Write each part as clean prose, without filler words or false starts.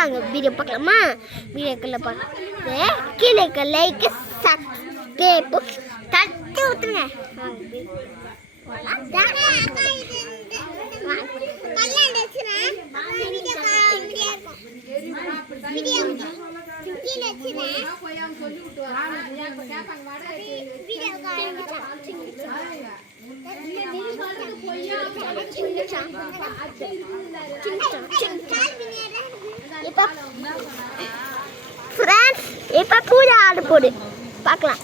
வாங்க வீடியோ பார்க்கலாமா? வீடியோக்குள்ள பார்த்து கீழே லைக் சப்ஸ்கிரைப் தட்டி விட்டுருங்க. இப்ப பூஜை ஆடு போடு பார்க்கலாம்.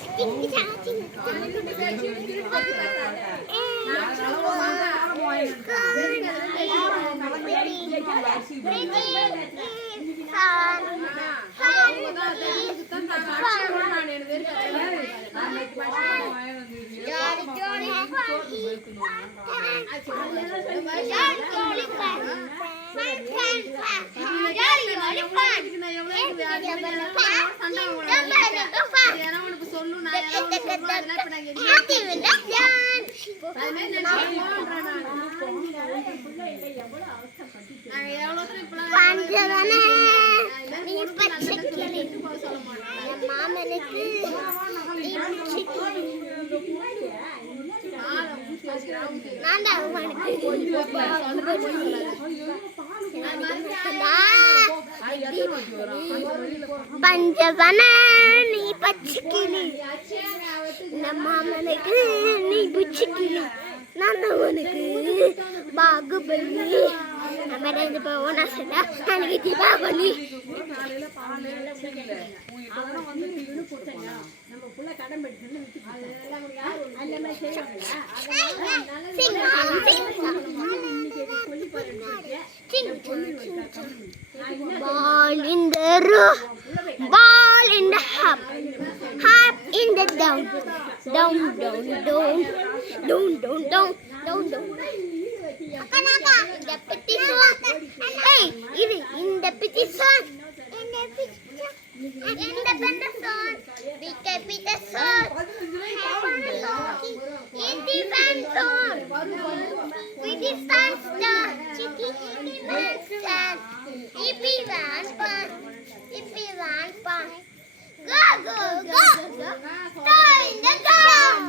மாமனுக்கு பஞ்சவன நீ பச்சைக்கிளி, மாமனுக்கு நீ புச்சிக்கிளி, நந்தவனுக்கு பாகுபலி, நம்ம ரெண்டு பேரும் சேர்ந்தா எனக்கு Deepavali. Ball in the room, ball in the hub, hub in the down, down, down, down, down, down, down, down, down. The petty song. Hey, in the petty song. Independent song. We can beat the song. Independent song. We distance star. Chicky, distance. If we want fun. If we want fun. Go, go, go. Throw in the ground.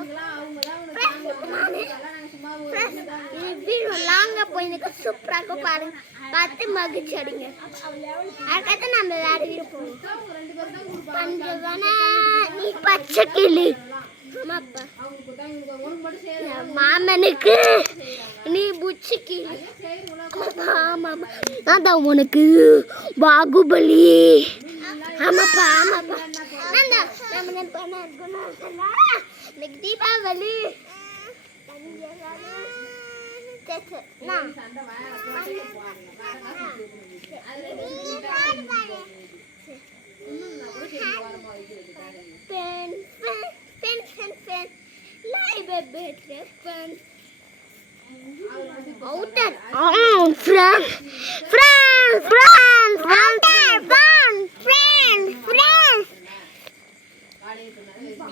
லாங்கா போய் எனக்கு சூப்பராக பாருங்க, பார்த்து மகிழ்ச்சி அடைங்க. அதுக்கடுத்து நம்ம வேற இருப்போம். பஞ்சவன நீ பச்சை கிளி, மாமனுக்கு நீ புச்சி கிளி, அதான் உனக்கு பாகுபலி. ஆமாப்பா ஆமாப்பா, நம்ம தீபாவளி.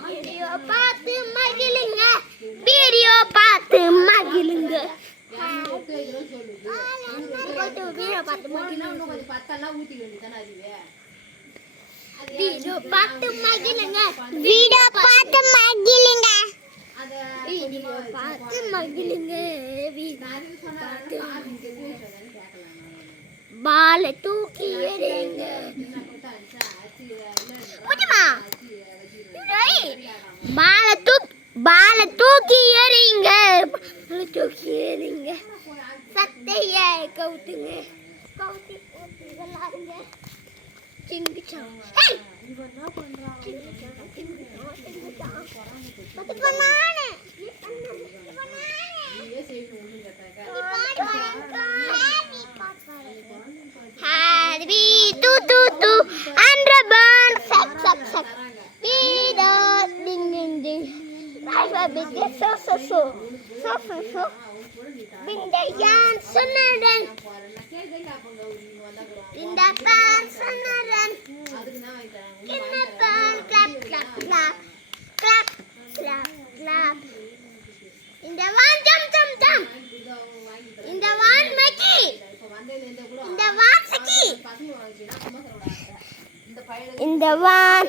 வீடியோ பார்த்து மகிழுங்க, வீடியோ பார்த்து மகிழுங்க. வீடியோ பார்த்து மகிழுங்க, வீடியோ பார்த்து மகிழுங்க, வீடியோ பார்த்து மகிழுங்க. பால தூக்கி எறிங்க, பால தூக்கி எறிங்க, தூக்கி எறிங்க. சத்தைய கவுத்துங்க, கவுத்தி விளாடுங்க. சிங்கிச்சான் Bindayan sunaran, bindapan sunaran, kinapan clap clap clap, clap clap clap. Indawan jam jam jam, indawan maki, indawan saki. இந்த one.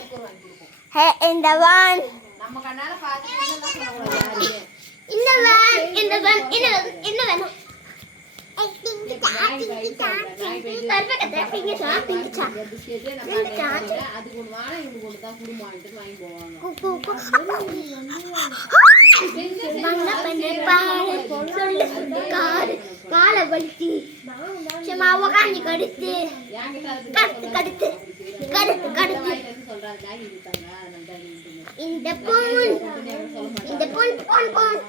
Hey, in the one. நம்ம கண்ணால பாத்து சொல்லக்கூடாது. இந்த one, இந்த one, இந்த one. காலை வலிச்சு சும்மா உக்காந்து கடுத்து கடுத்து கடுத்து கடுத்து கடுத்து இந்த பொன் பொன் பொன்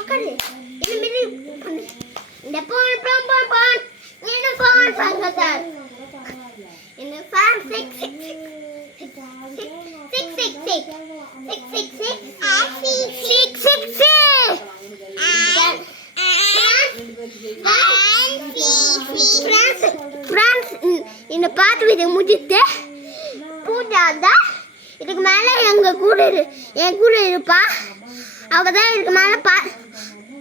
உக்காந்து இந்த பொன் பொன் பொன் பொன் இந்த பொன் பங்கத்தார் இந்த ஃபேன் 6 இந்த பாட்டு வீடியோ முடிச்சுட்டு பூஜா தான் இதுக்கு மேலே என் கூட இருப்பா. அவங்க தான் இதுக்கு மேலே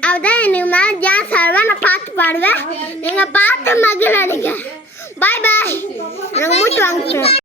அவள் தான் எனக்கு மேலே டான்ஸ் ஆடுவேன். நான் பாட்டு பாடுவேன். நீங்கள் பார்த்து மகிழ் அடிங்க. பாய் பாய். எனக்கு மூச்சு வாங்கிக்கிறேன்.